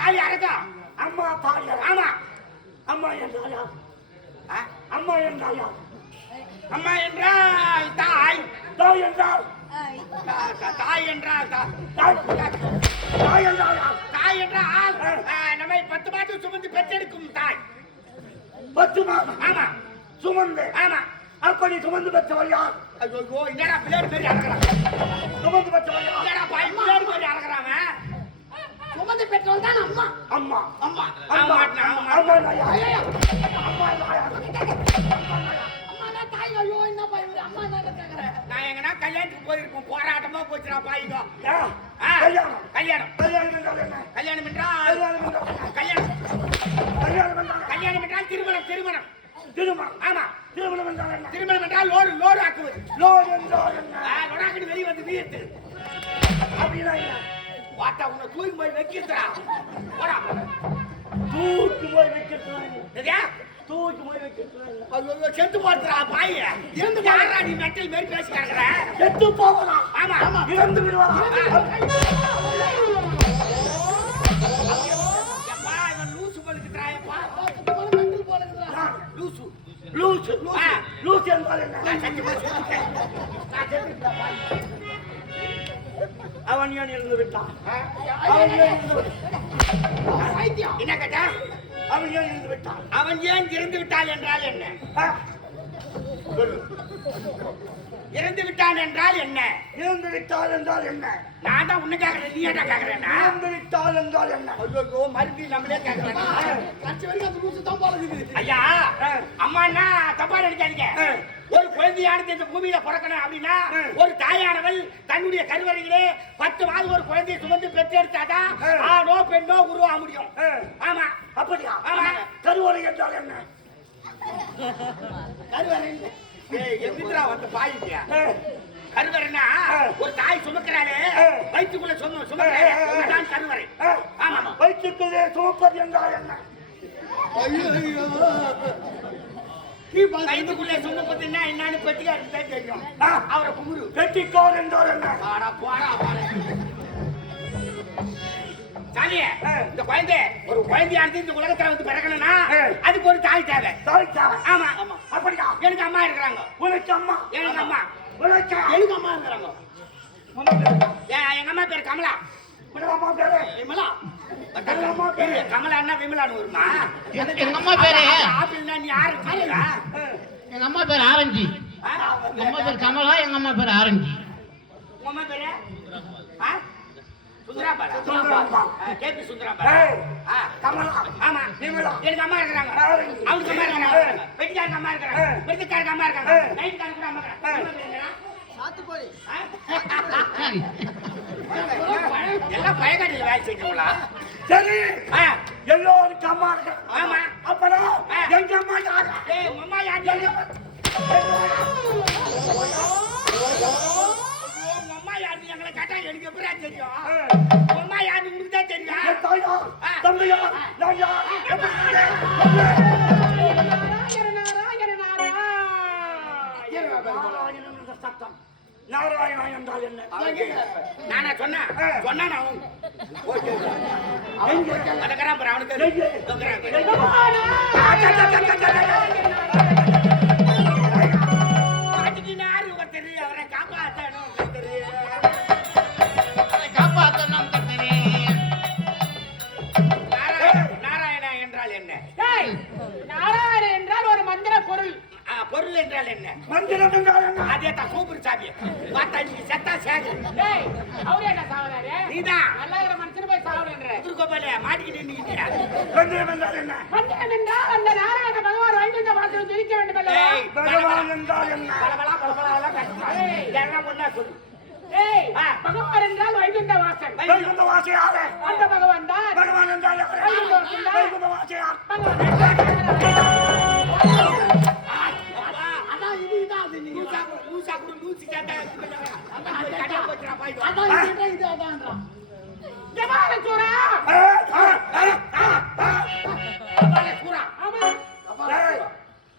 தாலி அரைக்கா அம்மா தாயா ஆமா. அம்மா என்றால் யார்? அம்மா என்றால் யார் அம்மா என்றால் தாய் தாய் என்றால் தாய். என்றால் தாய் என்றால் தாய் என்றால் நம்மை பத்து மாதம் சுமந்து பெற்றெடுக்கும் தாய். பத்து மாதம். ஆமா. சுமந்து. ஆமா. அப்படி சுமந்து பெற்றவர் யார்? ஐயோ என்னடா பிள்ளையார் மாதிரி அழகிறான். சுமந்து பெற்றவர் யார்? என்னடா பாய் பிள்ளையார் மாதிரி அழகிறாங்க சுமந்து பெற்றோல் தான் அம்மா அம்மா அம்மா அம்மா அம்மா அம்மா தாய் ஐயோ என்ன பாய் அம்மா தான் கேக்குறேன் நான் எங்கன்னா கல்யாணத்துக்கு போயிருக்கோம் போராட்டமா போச்சுடா ஆ, கல்யாணம் கல்யாணம் கல்யாணம் என்றால் என்ன கல்யாணம் என்றால் கல்யாணம் என்றால் என்ன? கல்யாணம் கல்யாணம் என்றால் என்ன? கல்யாணம் என்றால் திருமணம் திருமணம் திருமணம் ஆமா திருமணம் என்றால் என்ன திருமணம் என்றால் லோடு லோடு ஆக்குவது லோன் என்றால் என்ன ஆ, லொடாக்குன்னு வெளியே வந்து வீட்டு அப்படின்னா என்ன வாட்டா உன்னை தூக்கி போய் வைக்கிறா போடா. தூக்கி போய் வைக்கிறது சரியா தூக்கி போய் வைக்கிறது ஐயோ செத்து போடுறா பாய். இருந்து யாரா நீ மெட்டல் மாரி பேசி கிடக்குற செத்து போவலாம் ஆமா ஆமா. இறந்து இவன் லூசு லூசு. லூசு என்ன? நான் சத்தியமா சொல்லிட்டேன் நான் பாய். அவன் ஏன் இருந்து விட்டான்? இருந்து என்ன கேட்டா? அவன் ஏன் இருந்து விட்டான்? அவன் ஏன் இறந்து விட்டான் என்றால் என்ன? இறந்து விட்டான் என்றால் என்ன? இறந்து விட்டால் என்றால் என்ன? நான் தான் உன்னை கேட்கறேன் நீ என்ன கேட்கறேன்னா? இறந்து விட்டால் என்றால் என்ன? ஐயோ மறுபடியும் நம்மளே கேட்கறேன் கட்சி வரைக்கும் அந்த லூசு தான் இருக்குது. ஐயா. அம்மாண்ணா தப்பா நினைக்காதீங்க. ஒரு குழந்தையானது இந்த பூமியில பிறக்கணும் அப்படின்னா. ஒரு தாயானவள் தன்னுடைய கருவறையிலே பத்து மாதம் ஒரு குழந்தையை சுமந்து பெற்றெடுத்தாதான். ஆணோ பெண்ணோ உருவாக முடியும். ஆமா. அப்படியா? ஆமா. கருவறை என்றால் என்ன? கருவறை. ஏய், எங்கிட்டுடா வந்து ஆ, கருவறைனா. ஒரு தாய் சுமக்கிறாளே. வயிற்றுக்குள்ள சும சுமக்கிறாளே. கருவறை. ஆமா வயிற்றுக்குள்ளே சுமப்பது என்றால் என்ன? வயிற்றுக்குள்ளே சுமப்பதுன்னா என்னன்னு பெட்டிக்காருக்கு தான் தெரியும். ஆ. அவரை குமுறு பெட்டிக்கோர் என்றால் என்ன? போடா வாடா. சாமியே. இந்த குழந்தை ஒரு குழந்தையானது இந்த உலகத்துல வந்து பிறக்கணும்னா. அதுக்கு ஒரு தாய் தேவை. தாய்க்காக ஆமா. ஆமா. அப்படியா? எனக்கு அம்மா இருக்கிறாங்க. உனக்கு அம்மா? எனக்கு அம்மா. உனக்கு? எனக்கு அம்மா இருக்கிறாங்க. எங்க அம்மா பேர் கமலா. அம்மா பேரு? விமலா. எங்க அம்மா பேரு? கமலான்னா விமலான்னு வருமா? எங்க எங்க அம்மா பேரு? ஆப்பிள்னா நீ யாரு? ஆ, எங்க அம்மா பேர் ஆரஞ்சு? எங்க அம்மா பேர் கமலா எங்க அம்மா பேர் ஆரஞ்சு. உங்க அம்மா பேரு? கேபி. கமலா ஆமா விமலா. எனக்கு அம்மா இருக்கிறாங்க ஆரஞ்சு. அவனுக்கு அம்மா இருக்கிறாங்க ஏய். வெட்டிக்காருக்கு அம்மா இருக்கிறாங்க ஏய். விருதுக்காருக்கு அம்மா இருக்காங்க ஏய். நைட்டுக்காருக்கு கூட அம்மா இருக்காங்க? சரி எல்லாம் பயக்காட்டில் வேலை செஞ்சவங்களா சரி. எல்லோருக்கும் அம்மா இருக்கு ஆமா. அப்புறம். எங்க அம்மா யாரு ஏய், அம்மா யார் கேட்டா எனக்கு எப்படிடா தெரியும்? உங்க அம்ா யாருன்னு உனக்கு தான் தெரியும். தாயா. தந்தையா நான் யார் எப்படி சத்தம் நாராயணா என்றால் என்ன நானா சொன்னேன்? ஆ. சொன்னானா அவன்? பாரு, அவனுக்கு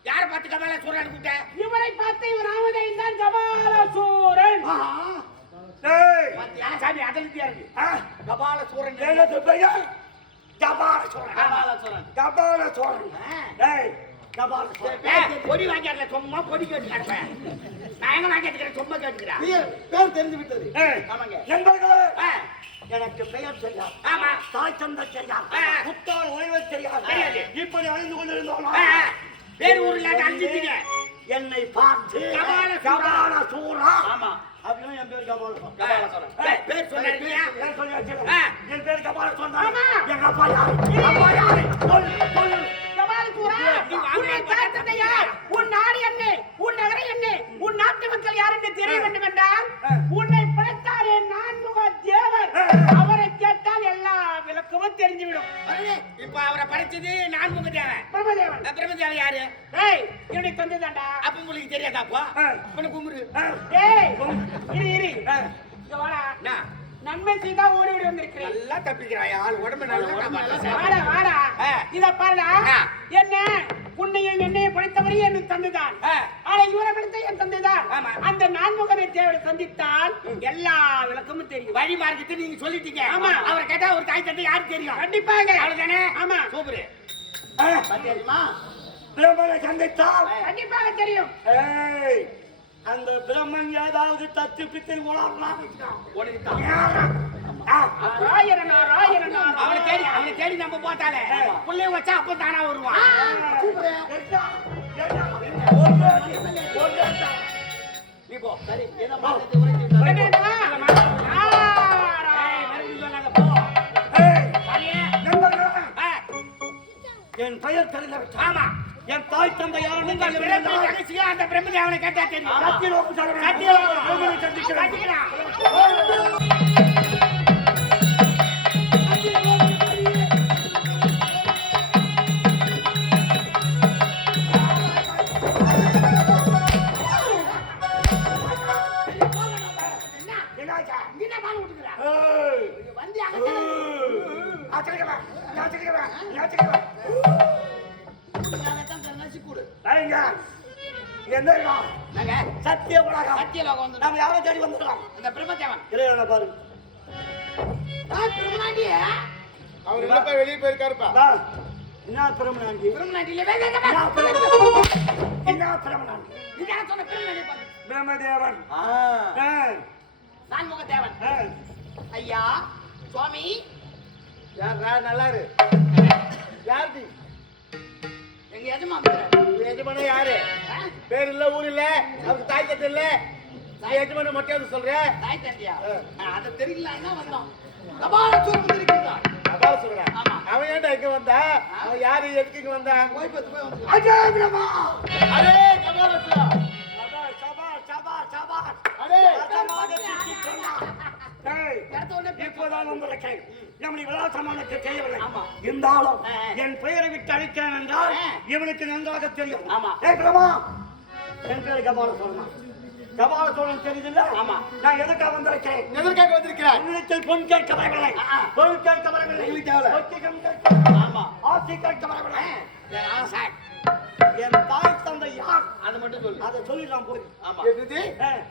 யாரை பார்த்து கபால சூரான்னு கூப்பிட்ட? இவரை பார்த்து இவர் ராமதேவன் தான் ஜபால சூரன் சாமி அதலத்தியா இருக்கு. கபால சூரன் கபால சோழன் கபால சோழன். கபால சோழன் பொடி வாங்கியாடல சும்மா பொடி கேட்டு கிடப்பேன் நான் எங்க வாங்கி கேட்டுக்கிறேன் சும்மா கேட்டுக்கிறேன் பேர் தெரிஞ்சு விட்டது. ஆமாங்க. நண்பர்களே. எனக்கு பெயர் தெரியாது. ஆமா. தாய் தந்தை தெரியாது. புத்தார் ஓய்வு தெரியாது. இப்படி அழிந்து கொண்டிருந்தோம். வேறு ஊர்ல அழிஞ்சிட்டீங்க. என்னை பார்த்து கபால சூரா. கபால சூரா ஆமா. அப்படின்னு என் பேர் கபால கபால பேர் இல்லையா? பேர் சொல்லியாச்சு. ஆ. என் பேர் கபால ஆமா. எங்க அப்பா யாரு அப்பா யாரு சொல் சொல் உன் நாடு என்ன? உன் நகரம் என்ன? உன் நாட்டு மக்கள் யார் என்று தெரிய வேண்டும் என்றால் உன்னை படைத்தாரே நான்முக தேவர். அவரை கேட்டால் எல்லா விளக்கமும் தெரிஞ்சுவிடும். இப்ப அவரை படிச்சது நான்முக தேவன் பிரம்மதேவன். பிரம்மதேவன் யாரு? ஏய் என்னுடைய தந்தை தாண்டா அப்ப உங்களுக்கு தெரியாதா அப்போ? ஆ. இப்ப கும்புரு ஆ. ஏய் இரு இரு. ஆ. இங்க வாடா. என்ன? நன்மை செய்தா ஓடி ஓடி வந்திருக்கிறேன் நல்லா தப்பிக்கிறாய் ஆள் உடம்பு நல்லா. வாடா. இத பாருடா. என்ன உன்னையும் என்னையும் படைத்தவரே என் தந்தைதான். ஆனா இவரை படைத்த என் தந்தைதான் ஆமா. அந்த நான்முகனை தேவரை சந்தித்தால் எல்லா விளக்கமும் தெரியும் வழி மார்க்கத்தை நீங்க சொல்லிட்டீங்க ஆமா. அவரை கேட்டா ஒரு தாய் தந்தை யாருக்கு தெரியும் கண்டிப்பாங்க அவ்வளவுதானே ஆமா. சூப்பரு. தெரியுமா பிரம்மனை சந்தித்தால் கண்டிப்பாக தெரியும் ஏய் அந்த பிரம்மன் ஏதாவது தத்து பித்து அவனை தேடி அவனை தேடி நம்ம போட்டாலே புள்ளைய வச்சா அப்ப தானா வருவான். நீ போ. சரி ஏதோ என் பெயர் தெரிந்தவர் ஆமா. என் தாய் தந்தை யாருன்னு உங்க பிறப்பு ரகசியம் அந்த பிரம்மதேவனை கேட்டா தெரியும் சத்தியலோகம் சொல்றேன். சத்தியலோகம். பிரம்மனை சந்திக்கிறேன். பாரு. பிரம்மதேவன். தேவன். ஐயா சுவாமி. யாரா நல்லா இரு யார் நீ எங்க எஜமான் உங்க எஜமான யாரு? பேர் இல்ல ஊர் இல்ல அவருக்கு தாய் தட்டு இல்ல. உங்க எஜமான மட்டும் எது சொல்ற? தாய் தந்தையா. அதை தெரியல வந்தோம். கபால சூரம் இருக்கிறதா அதான் சொல்றேன். அவன் ஏன்டா இங்க வந்தா அவன் யாரு எதுக்கு இங்க வந்தா போய் பத்து போய் வந்து அஜய் பிரம்மா. அடே கபாலசுரா சபாஷ், சபாஷ், சபாஷ், சபாஷ். அடே ராஜமாக சிக்கி சொன்னார். ஏய், எடுத்த உடனே இப்போதான் வந்திருக்கேன். நம்முடைய விலாசமானத்தை செய்யவில்லை. ஆமா. இருந்தாலும். என் பெயரை விட்டு அழைத்தேன் என்றால். இவனுக்கு நன்றாக தெரியும். என் பேரு கபால சோழன் கபால சோழன் தெரியுதுல்ல? ஆமா. நான் எதுக்காக வந்திருக்கேன் எதற்காக வந்திருக்கிறாய்? உள்ளத்தில் பொன் கேட்க வரவில்லை. பொருள் கேட்க வரவில்லை. எங்களுக்கு தேவையில்ல. ஒத்திகம் கேட்க. ஆமா. ஆசை கேட்க வரவில்லை. சார். என் தாய் தந்தை யார்? அது மட்டும் சொல்லு. அதை சொல்லி நான் போய். ஆமா. என்னது.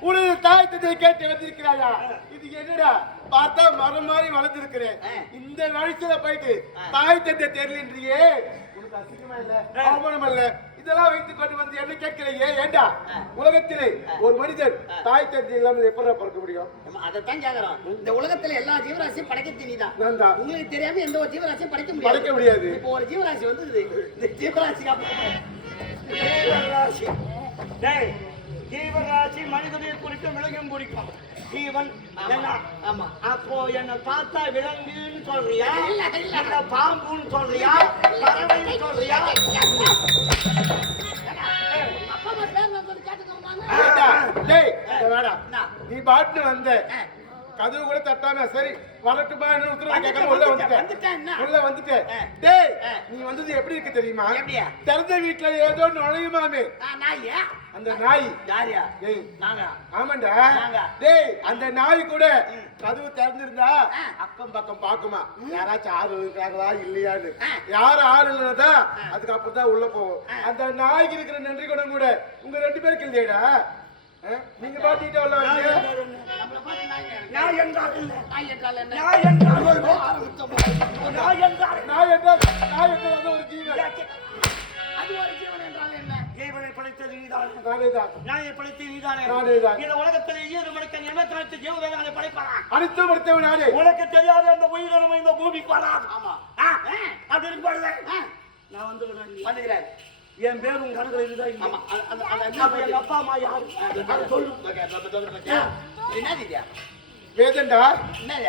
உனது தாய் தந்தையை கேட்டு வந்திருக்கிறாயா? இது என்னடா? பார்த்தா மரம் மாதிரி வளர்ந்துருக்கிறேன். இந்த வயசுல போயிட்டு. தாய் தந்தை தெரியலன்றியே உனக்கு அசிங்கமா இல்ல? அவமானம் இல்ல? இதெல்லாம் வைத்துக் கொண்டு வந்து என்ன கேட்கலையே ஏண்டா. உலகத்திலே ஒரு மனிதன். தாய் தந்தை இல்லாமல் எப்படி பிறக்க முடியும்? அதைத்தான் கேக்குறோம். இந்த உலகத்துல எல்லா ஜீவராசியும் படைக்க தெரியுதான் நான் தான். உங்களுக்கு தெரியாம எந்த ஒரு ஜீவராசியும் படைக்க முடியாது. படைக்க முடியாது. இப்போ ஒரு ஜீவராசி வந்து இந்த ஜீவராசி ஜீவராசி டேய் ஜீவராசி மனிதனை குறிக்கும் விலங்கும் குறிக்கும். ஜீவன் என்ன? ஆமா. அப்போ என்ன பார்த்தா விலங்குன்னு சொல்றியா? இல்ல, பாம்புன்னு சொல்றியா? பறவைன்னு சொல்றியா? நீ பாட்டு வந்த. கதவு கூட தட்டாம சரி வரட்டுமா என்ன உத்தரவு கேட்காம உள்ள வந்துட்டேன்? உள்ள வந்துட்டேன். டேய் ஆ. நீ வந்தது எப்படி இருக்கு தெரியுமா? திறந்த வீட்டுல ஏதோ நுழையுமாமே? நான் அந்த நாய். யாரியா? ஏய் நாங்க? ஆமாண்டா. நாங்க. டேய் அந்த நாய் கூட கதவு திறந்திருந்தா. அக்கம் பக்கம் பாக்குமா யாராச்சும் ஆள் இருக்காங்களா இல்லையான்னு. யாரும் ஆள் இல்லதா அதுக்கு அப்புறம் தான் உள்ள போவோம். அந்த நாய்க்கு இருக்கிற நன்றி குணம் கூட உங்க ரெண்டு பேருக்கு இல்லையடா? நீங்க பாத்துக்கிட்டே உள்ள நாய் என்றால் நாய் என்றால் நாய் என்றால்? நாய் என்றால். நாய் என்றால் வந்து ஒரு ஜீவன். அது ஒரு ஜீவன். ஜீவனை படைத்தது நீதான் நாயை படைத்தது நீதானே. இந்த உலகத்தில் ஈடு மடக்க எண்ணத்தை அனைத்து ஜீவவேதங்களை படைப்பானா அனைத்து படுத்தவன் நானே உனக்கு தெரியாத அந்த உயிரினம் இந்த பூமிக்கு வராது ஆமா. அப்படி இருக்கக்கூடாது. ஆ, நான் வந்து. வந்துகிறார். என் பேர் உன் கணக்குல இதுதான் எங்க அப்பா அம்மா யாரு சொல்லு? வேதண்டா?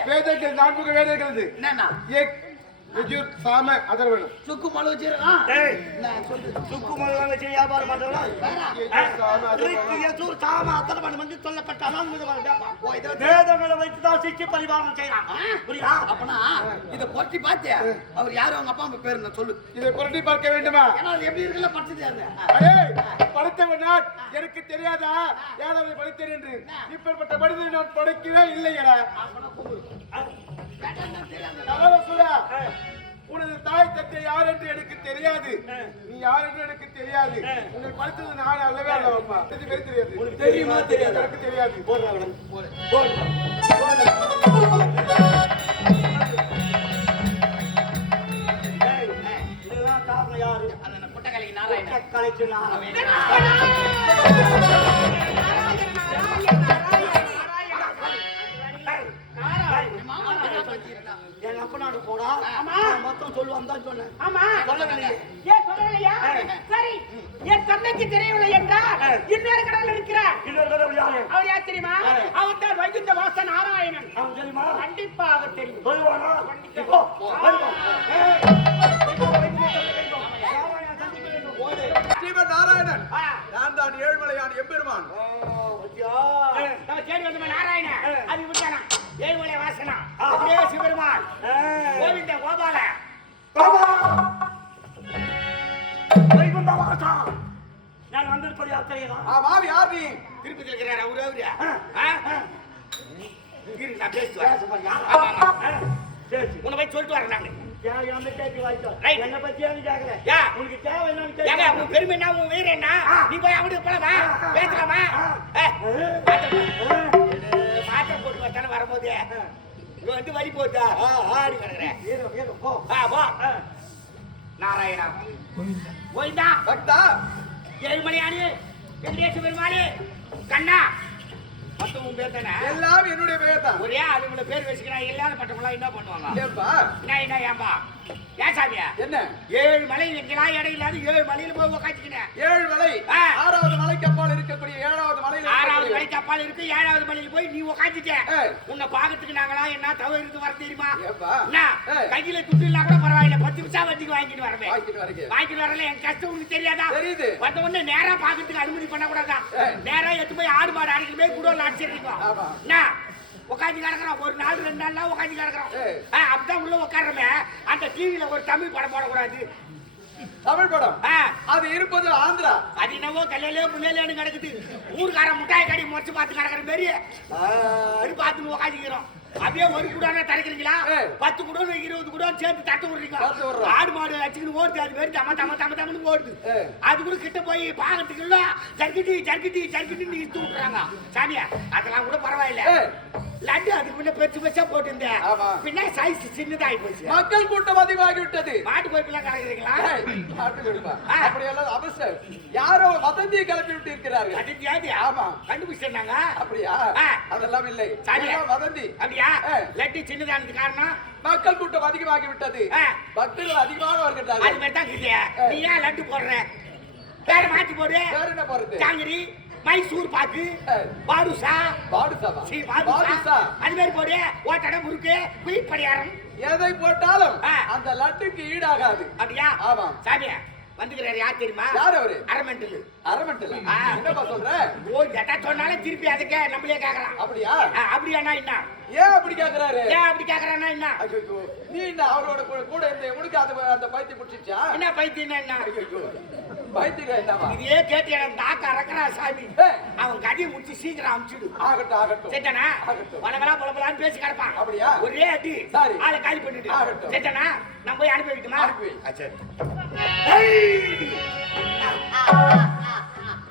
வேதங்கள் நான்கு வேதங்கள் என்னண்ணா? ஏக் யஜுர் சாம அதர்வனம் சுக்கு என்ன சொல்லு. சுக்கு வச்சு வியாபாரம் பண்றவனா? சாம. ஓ, இதை வச்சு- வேதங்களை வைத்துதான் சிக்கி பரிபாலனம் செய்யலாம் புரியுதா? அப்பனா இதை பொறுக்கி பார்த்தியா? அவர் யாரு? அவங்க அப்பா அம்மா பேரு என்ன? சொல்லு. இதை புரட்டி பார்க்க வேண்டுமா? ஏன்னா அது எப்படி இருக்குல்ல. அடே படைத்தவன் நான். எனக்கு தெரியாதா? யாராவது படைத்தேன் என்று? இப்பேற்பட்ட மனிதனை நான் படைக்கவே இல்லையடா. அப்பனா உனது தாய் தந்தை யார் என்று எனக்கு தெரியாது. நீ யார் என்று எனக்கு தெரியாது. உன்னை படைத்தது நான் அல்லவே அல்லவப்பா இது எனக்கு தெரியாது உனக்கு தெரியுமா தெரியாதா? எனக்கு தெரியாது. காரணம் யாரு? அந்த குட்டக்கலைக்கு நாராயணன். கலைச்சு நாராயணன். எங்க அப்பனாடு போடா. ஆமா. நான் மொத்தம் சொல்லுவான் தான் சொன்னேன் ஆமா. சொல்லவில்லையே. ஏன் சொல்லலையா? சரி. என் தந்தைக்கு தெரியவில்லை என்றால் இன்னொரு கடவுள் இருக்கிறார். இன்னொரு கடவுள் யாரு? அவர் யார் தெரியுமா? அவர் தான் வைகுந்த வாச நாராயணன். அவன் தெரியுமா? கண்டிப்பாக தெரியும். சொல்லுவானா. நாராயணன். ஸ்ரீமன் நாராயணன். நான் தான் ஏழ்மலையான் எம்பெருமான். ஆ, வச்சியா? நம்ம தேடி வந்தோம் நாராயண ஆ. அது ஏழுமலை வாசனா. அப்படியே சிவருமான் கோவிந்த கோபால. நான் வந்திருப்பது யார் தெரியுமா ஆமாம் யார் நீ? திருப்பதி இருக்கிறார் அவரு அவரு? இரு, நான் பேசுவேன். உன்னை போய் சொல்லிட்டு வரேன் நானு. ஏன் என்ன கேட்க வாய்க்கோ? Right. என்னை பத்தி ஏன் கேட்கல? யா. உனக்கு தேவை என்னன்னு. உன் பெருமை என்ன? உன் உயிர் என்ன. நீ போய் அவனுக்கு போலாமா. பேசலாமா? போட்டு வச்சானே வரும்போது? இங்க வந்து வழி போட்டா ஆ, ஆடி கிடக்குறேன் போ. ஆ போ ஆ. நாராயணா. கோவிந்தா. பக்தா ஏழுமலையானி வெங்கடேச பெருமாளி கண்ணா. மொத்தம் உன் பேர் தானே? எல்லாம் என்னுடைய பெயர் தான். ஒரே அதுங்களை பேர் வச்சுக்கிறான். இல்லாத பட்டவங்களா என்ன பண்ணுவாங்க? ஏன்பா? என்ன என்ன ஏம்பா ஏன் சாமியா என்ன? ஏழு மலை வைக்கலாம் இடம் இல்லாத ஏழு மலையில போய் உக்காந்துக்கினேன் ஏழு மலை. ஆறாவது மலைக்கு அப்பால் இருக்கக்கூடிய ஏழாவது மலையில் ஆறாவது மலைக்கு அப்பால் இருக்கு ஏழாவது மலையில போய் நீ உக்காந்துட்ட ஏய். உன்னை பாக்கிறதுக்கு நாங்களா என்ன தவறு இருக்கு வர தெரியுமா. கையில துட்டு இல்லா கூட பரவாயில்ல பத்து நிமிஷம் வட்டிக்கு வாங்கிட்டு வரவே. வாங்கிட்டு வரல என் கஷ்டம் உனக்கு தெரியாதா? தெரியுது. வந்த உடனே நேரா பாக்கிறதுக்கு அனுமதி பண்ண கூடாதா. நேரா எடுத்து போய் ஆடு மாடு அடிக்கிட்டு போய் குடோல அடிச்சிருக்கோம் உட்காந்து கிடக்குறோம். ஒரு நாள் ரெண்டு நாள்லாம் உட்காந்து கிடக்குறோம். அப்படிதான் உள்ள உட்காடுறமே அந்த டிவியில ஒரு தமிழ் படம் போடக்கூடாது. தமிழ் படம்? அது இருப்பது ஆந்திரா. அது என்னவோ கல்லையிலே முன்னிலேன்னு கிடக்குது. ஊருக்கார முட்டாய் கடி முறைச்சு பார்த்து கிடக்குற மாரி. பார்த்து உட்காந்துக்கிறோம் அப்படியே ஒரு குடான தரைக்கிறீங்களா. பத்து குடம் இருபது குடம் சேர்த்து தட்டு விடுறீங்க. ஆடு மாடு வச்சுக்கிட்டு ஓடுது அது மாதிரி தம தம தம தமன்னு ஓடுது. அது கூட கிட்ட போய் பாக்கிறதுக்கு இல்ல ஜர்கிட்டி ஜர்கிட்டி ஜர்கிட்டி இழுத்து விட்டுறாங்க. சாமியா அதெல்லாம் கூட பரவாயில்ல. லட்டு அதுக்கு முன்ன பெருசு பெருசா போட்டுருந்தேன். பின்ன சைஸ் சின்னதாகி போச்சு. மக்கள் கூட்டம் மாட்டு கலக்குறீங்களா? ஏய், நாட்டு விடுமா. ஆ. அப்படியெல்லாம் அவசரம் யாரோ வதந்தியை கிளப்பி விட்டு இருக்கிறார்கள் அது ஜாதி ஆமா. கண்டுபிடிச்சிட்டாங்க அப்படியா. அதெல்லாம் இல்லை. எல்லாம் வதந்தி. அப்படியா. லட்டு சின்னதானது காரணம்? மக்கள் கூட்டம் அதிகமாகி விட்டது. பக்தர்கள் அதிகமாக அது வருகின்றார்கள் மாதிரி தான். நீ ஏன் லட்டு போடுற? பேர மாத்தி போடு. வேற என்ன போறது ஜாங்கிரி. மைசூர் பாக்கு. பாடுசா பாடுசாவா சீ. பாடுசா அது மாதிரி போடு ஓட்டடை முறுக்கு குயிட் பணியாரம். எதை போட்டாலும். அந்த லட்டுக்கு ஈடாகாது. அப்படியா? ஆமா. சாமியா வந்துக்கிறாரு யார் தெரியுமா? யார் அவரு? அரமெண்டல் அரமண்டல. என்னப்பா சொல்ற? ஓ எட்டா சொன்னாலும் திருப்பி அதுக்கே நம்மளே கேக்குறான் அப்படியா? ஆ, அப்படியாண்ணா என்ன? ஏன் அப்படி கேக்குறாரு? ஏன் அப்படி கேக்குறான்னா என்ன? ஐயோ நீ என்ன அவரோட கூட- கூட இந்த உனக்கு அந்த அந்த பைத்தியம் பிடிச்சிச்சா என்ன பைத்தியம் என்ன? ஐயோ பைத்தியம் என்னவா? இதையே கேட்டு எனக்கு நாக்க அறக்குறான் சாமி. அவன் கதையை முடிச்சு சீக்கிரம் அமுச்சிடு. ஆகட்டும் ஆகட்டும். சேட்டனா ஆகட்டும். வளவலா புலபலான்னு பேசி கிடப்பான். அப்படியா? ஒரே அடி. சரி. ஆளை காலி பண்ணிட்டு ஆகட்டும். சேட்டனா நான் போய் அனுப்பி வைக்கட்டுமா? அனுப்பி சரி. ஏய்!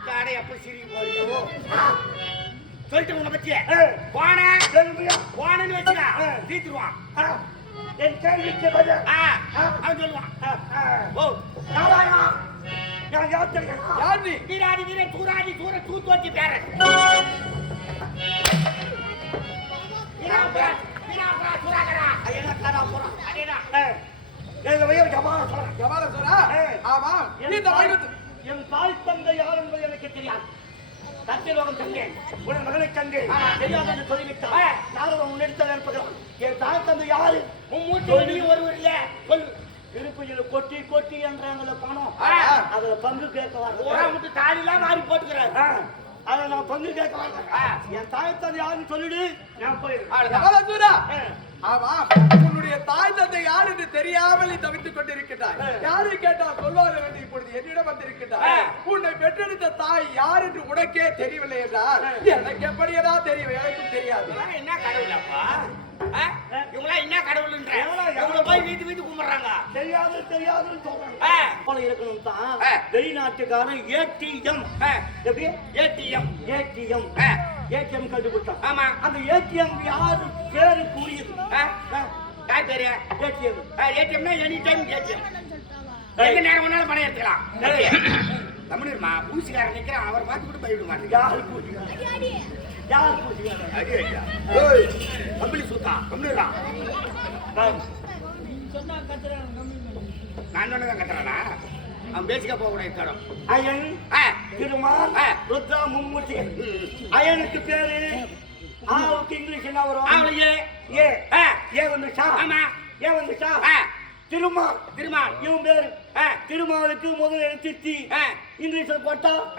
கடை எப்ப சிரிக்க போறியோ சொல்லிட்டு உன்னை பத்தி. போன. போனன்னு வச்சுக்க. தீத்துருவான். என் கேள்விக்கு பதில். ஆ, அவன் சொல்லுவான். ஓ. நாராயணா நான் யார் தெரியுமா? யார் நீ பேர. ஜவால சொல்றா? ஆமா. என் இந்த தாய் வைரத்து என் தாய் தந்தை யார் என்பது எனக்கு தெரியாது. சத்தியலோகம் கண்டேன். உன் மகனை கண்டேன். தெரியாது என்று சொல்லிவிட்டார் யாரும் உன்னிடத்தில் இருப்பதான் என் தாய் தந்தை யாரு? உன் மூட்டு ஒருவர் இல்ல. சொல்லு. திருப்பதியில கொட்டி கொட்டி என்றாங்கள பணம். அதுல பங்கு கேட்க ஊரா வரேன் முட்டு தாலிலாம் மாறி போட்டுக்கிறாரு. அதை நான் பங்கு கேட்க வரேன். என் தாய் தந்தை யாருன்னு சொல்லிடு. நான் போயிருக்கேன். ஆமா. உன்னுடைய தாய் தந்தை யார் என்று தெரியாமல் தவித்துக் கொண்டிருக்கிறாய் யாரை கேட்டால் சொல்வார் என்று இப்பொழுது என்னிடம் வந்திருக்கிறாய் உன்னை பெற்றெடுத்த தாய் யார் என்று உனக்கே தெரியவில்லை என்றால் எனக்கு எப்படியடா தெரியும்? எனக்கும் தெரியாது. என்ன கடவுளப்பா? ஆ? இவங்கெல்லாம் என்ன கடவுள்ன்ற? இவங்கள போய் வீட்டு வீட்டு கும்பிடுறாங்க. தெரியாது தெரியாதுன்னு. போல இருக்கணும் தான். வெளிநாட்டுக்காரன் ஏடிஎம். எப்படி? ஏடிஎம். ஏடிஎம். ஏடிஎம் கண்டுபிடிச்சான் ஆமா. அந்த ஏடிஎம் யாரு பேரு கூறியது. யார் பேரு? ஏடிஎம் ஏடிஎம்னா எனி டைம் ஏடிஎம் எந்த நேரம் வேணாலும் பணம் எடுத்துக்கலாம். தமிழர்மா பூசிக்காரன் நிக்கிறான் அவர் பார்த்து கூட போய்விட மாட்டேங்க யாரு ஏய் கம்பளி சூத்தா கம்பளிடா நான் சொன்னதான் கத்துறானா? அவன் பேசிக்க போக கூடாது தடம் அயன் ஆ. ருத்ரா மும்மூர்த்தி அயனுக்கு பேரு ஆவுக்கு இங்கிலீஷ் என்ன வரும்? அவளையே ஏ. ஏ. வந்துச்சா ஆமா. ஏ வந்துச்சா திருமால். திருமால். இவன் பேரு. திருமாலுக்கு முதல் எழுத்து டி இங்கிலீஷ்ல போட்டா?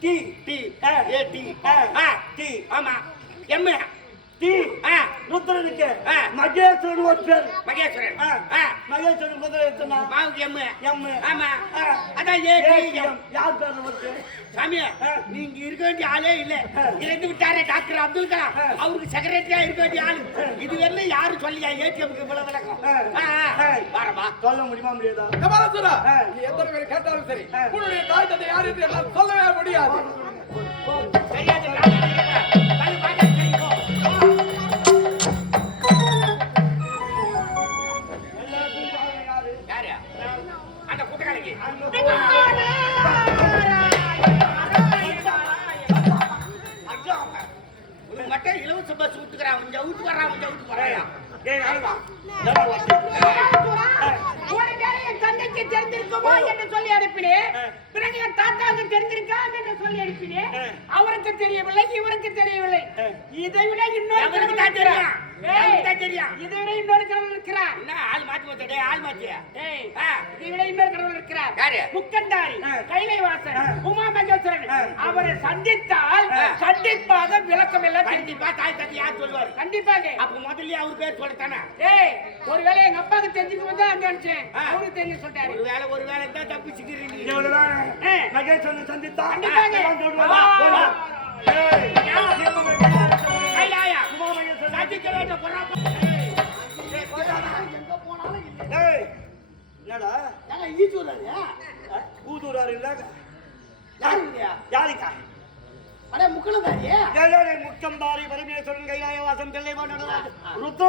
D D. A D. Ah. D ஆமா. எம்மு டி ஆ ருத்ரனுக்கு ஆ. மகேஸ்வரன் ஒரு பேர் மகேஸ்வரன் மகேஸ்வரன் முதல் எழுத்துனா மாவுக்கு எம்மு எம் ஆமா. அதான் ஏ எம் யார் பேர்ல வருது சாமி நீங்க இருக்க வேண்டிய ஆளே இல்ல இருந்து விட்டாரே டாக்டர் அப்துல் கலாம் அவருக்கு செக்ரட்டரியா இருக்க வேண்டிய ஆளு இது வரல யாரு சொல்லியா ஏடிஎம்க்கு இவ்வளவு விளக்கம் வரமா சொல்ல முடியுமா முடியாதா ஆ. நீ எத்தனை பேர் கேட்டாலும் சரி. உன்னுடைய தாய் தந்தை யார் சொல்லவே முடியாது தெரியாது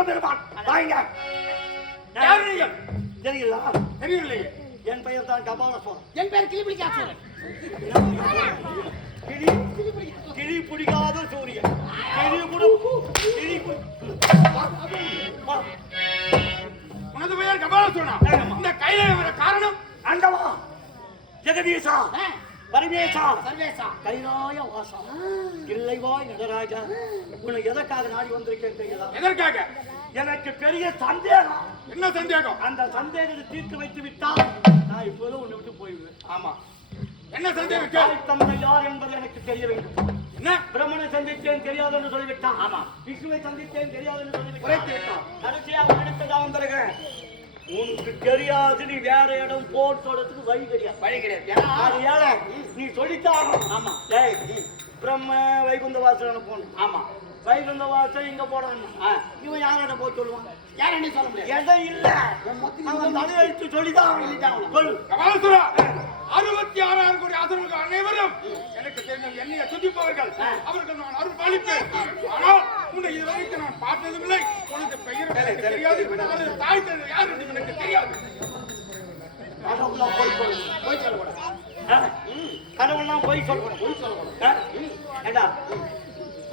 பெருமான் வாங்க. யாரு தெரியலையே. என் பெயர் தான் கபால சோழன் என் பேர் கிளிபிடிக்காசூரன். கிளி கிளி பிடிக்காத சூரியன். கிளி கிளி. உனது பெயர் கபாலசோனா இந்த கையில வர காரணம்? அண்டவா. ஜெகதீசா ஆ, பரமேசா சர்வேசா. கைலாய வாசா. கிள்ளைவாய் நடராஜா. உன்னை எதற்காக நாடி வந்திருக்கேன் எதற்காக? எனக்கு பெரிய சந்தேகம். என்ன சந்தேகம்? அந்த சந்தேகத்தை தீர்த்து வைத்து விட்டால் நான் இப்போது உன்னை விட்டு போய்விடுவேன். ஆமா. என்ன சந்தேகம்? தந்தை யார் என்பது எனக்கு தெரிய வேண்டும். என்ன? பிரம்மனை சந்தித்தேன் தெரியாது என்று சொல்லிவிட்டான் ஆமா. விஷ்ணுவை சந்தித்தேன் தெரியாது என்று குறைத்து சொல்லிவிட்டான் விட்டான் கடைசியா உன்னிடத்தை தான் வந்திருக்கேன் உனக்கு தெரியாது நீ வேற இடம் போட்டு சொல்றதுக்கு வழி தெரியாது வழி கிடையாது. ஏன்னா, அது ஏழை. நீ சொல்லித்தான் ஆமா. பிரம்ம வைகுந்த வாசல் போகணும். ஆமா. வைகுந்த வாசம் இங்க போடணும். இவன் யாரோட போய் சொல்லுவான்? யார் என்ன சொல்ல முடியாது எதை இல்ல. அவன் தலையெழுத்து சொல்லிதான் அவன் சொல்லிட்டான் சொல்லு. கபாசுரா அறுபத்தி ஆறாயிரம் கோடி அசுரர்கள் அனைவரும் எனக்கு தெரிந்த என்னைய துதிப்பவர்கள் அவர்கள் நான் அருள் பாலிப்பேன். ஆனால் உன்னை இதுவரைக்கும் நான் பார்த்ததும் இல்லை உனது பெயர் தெரியாது. தாய் தந்தை யார் என்று எனக்கு தெரியாது. கடவுள்லாம் போய் சொல்லு. போய் ஆ? ஏண்டா?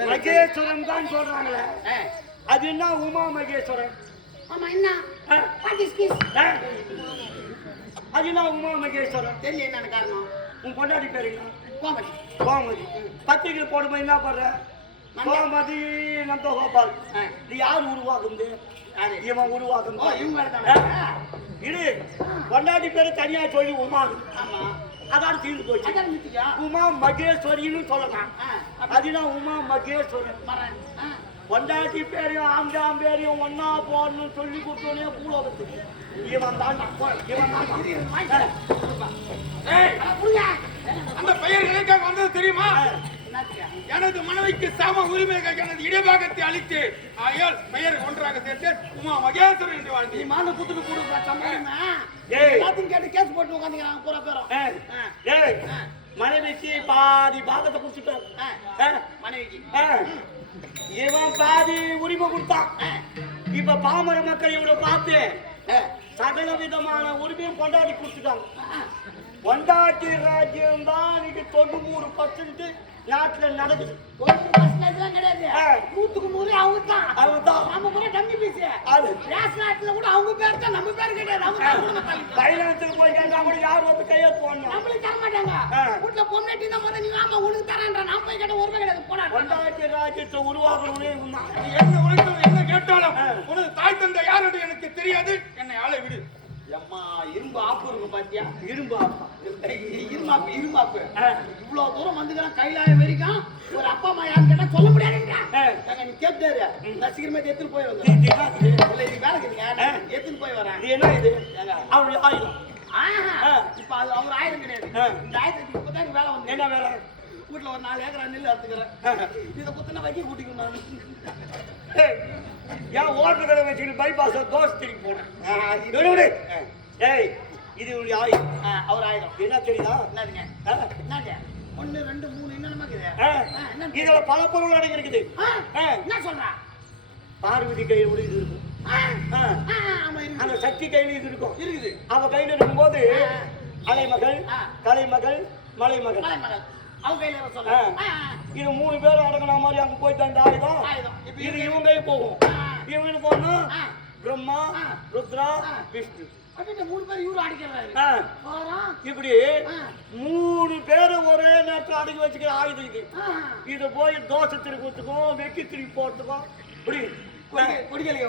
மகேஸ்வரன் தான் சொல்றாங்களே அது என்ன உமா மகேஸ்வரன்? ஆமா என்ன? அது என்ன உமா மகேஸ்வரன்? தெரியல என்னன்னு காரணம். உன் பொண்டாடி பேருங்க கோமதி. கோமதி. பத்திரிக்கை போடும்போது என்ன பண்ற? கோமதி நந்த கோபால். இது யார் உருவாக்குது யாரு? இவன் உருவாக்குது ஓ, இவங்க தானே? இரு. பொண்டாட்டி பேரு தனியா சொல்லி உமா ஆமா. அதான் தீர்ந்து போச்சு. உமா மகேஸ்வரின்னு சொல்லலாம். அதுதான் உமா மகேஸ்வரன். பொண்டாட்டி பேரையும் ஆண்டாம் பேரையும் ஒன்னா போடணும்னு சொல்லி கொடுத்தோன்னே பூலோகத்துக்கு. இவன் தான் இவன் தான் ஏய், அட, புரியா? அந்த பெயர் எனக்காக வந்தது தெரியுமா? எனது மனைவிக்கு சம உரிமைக்காக எனது இடபாகத்தை அளித்து ஆயால் பெயர் ஒன்றாக சேர்த்து உமா மகேஸ்வரன் என்று கொடுக்குற சம்பளமே. ஏய். எல்லாத்தையும் கேட்டு கேஸ் போட்டு உட்காந்துக்கிறாங்க பூரா பேரும் மனைவிக்கு பாதி பாகத்தை. ஆ, மனைவிக்கு. இவன் பாதி உரிமை கொடுத்தான். இப்ப பாமர மக்கள் இவனை பார்த்து சகல விதமான உரிமையும் கொண்டாடி கொடுத்துட்டாங்க. கொண்டாட்டி ராஜ்யம் தான் இன்னைக்கு தொண்ணூறு பர்சன்ட் நாட்டுல நடக்குது ஒரு எல்லாம் கிடையாது. நூத்துக்கு நூறு. அவன்தான். நம்ம பூரா dummy piece. அது. ரேஷன் ஆட்டுல கூட அவங்க பேர் தான், நம்ம பேர் கிடையாது. அவங்க தான் கூட போய் கேட்டா கூட யார் வந்து கையெழுத்து போடணும் நம்மளுக்கு தர மாட்டாங்க. வீட்டுல பொண்டாட்டி இருந்தா முதல்ல நீ வாம்மா, உனக்கு தரேன்ற. நான் போய் கேட்டா ஒரு கிடையாது. போடா. கொண்டாட்டி ராஜ்யத்தை உருவாக்கணும்னே தான். என்ன உழைத்தது என்ன கேட்டாலும் உனது தாய் தந்தை யார் என்று எனக்கு தெரியாது என்னை ஆளை விடு எம்மா, இரும்பு ஆப்பு இருக்கு பாத்தியா? இரும்பு ஆப்பா. இருமாப்பு, இருமாப்பு. இவ்வளவு தூரம் வந்துக்கிறான் கைலாயம் வரைக்கும் ஒரு அப்பா அம்மா யாருன்னு கேட்டா சொல்ல. ஏங்க, நீ கேட்டாரு நான் சீக்கிரமா எடுத்துட்டு போய் இது- வந்து இதுதான் இது. வேலை இருக்குதுங்க. நான் எடுத்துட்டு போய் வரேன் என்ன இது. அவருடைய ஆயுதம். இப்ப அது அவர் ஆயுதம் கிடையாது. இந்த ஆயுதத்துக்கு இப்பதான் வேலை வந்து என்ன வேலை வீட்டுல ஒரு நாலு ஏக்கரா நெல் அறுத்துக்கிறேன். இதை குத்தின வைக்க கூட்டிக்கணும் ஏன் ஓட்டு கடை வச்சுக்கிட்டு பைபாஸ் தோசை திருப்பி போனேன். ஏய் இது உடைய ஆயுதம். ஆ, அவர் ஆயுதம். என்ன தெரியுதா? என்னதுங்க? என்னது ஒண்ணு ரெண்டு மூணு என்னமா இருக்குது? இதுல பல பொருள் அடங்கி இருக்குது. என்ன சொல்றா? பார்வதி கையில் ஒரு இது இருக்கும். அந்த சக்தி கையில் இது இருக்கும். இருக்குது. அவ கையில் இருக்கும்போது. அலைமகள். கலைமகள் மலைமகள். மலை சொல்ல. இது மூணு பேரும் அடங்கின மாதிரி அங்க போயிட்டு அந்த ஆயுதம் இது. இவங்க- போகும். ஆ. இவனுக்கு போனா. பிரம்மா. ருத்ரா. விஷ்ணு. இப்படி. மூணு பேரை ஒரே நேரத்தில் அடக்கி வச்சுக்கிற ஆயுதம் இது போய் தோசை திருப்பத்துக்கும் வெக்கி திருப்பி போறதுக்கும். இப்படி. கொடிகை- கொடிகளை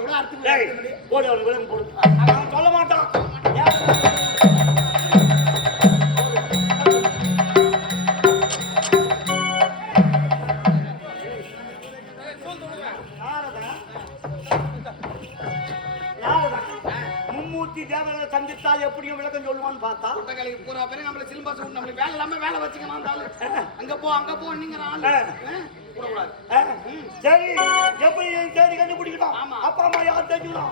சரி எப்படி தேடி கண்டுபிடிக்கணும்? ஆமா. அப்பா அம்மா யார் தெரிஞ்சுக்கணும்?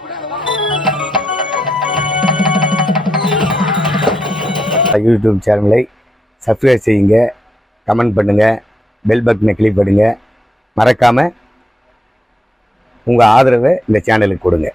யூடியூப் சேனலை சப்ஸ்கிரைப் செய்யுங்க. கமெண்ட் பண்ணுங்கள் பெல் பட்டனை கிளிக் பண்ணுங்கள் மறக்காமல் உங்கள் ஆதரவை இந்த சேனலுக்கு கொடுங்க.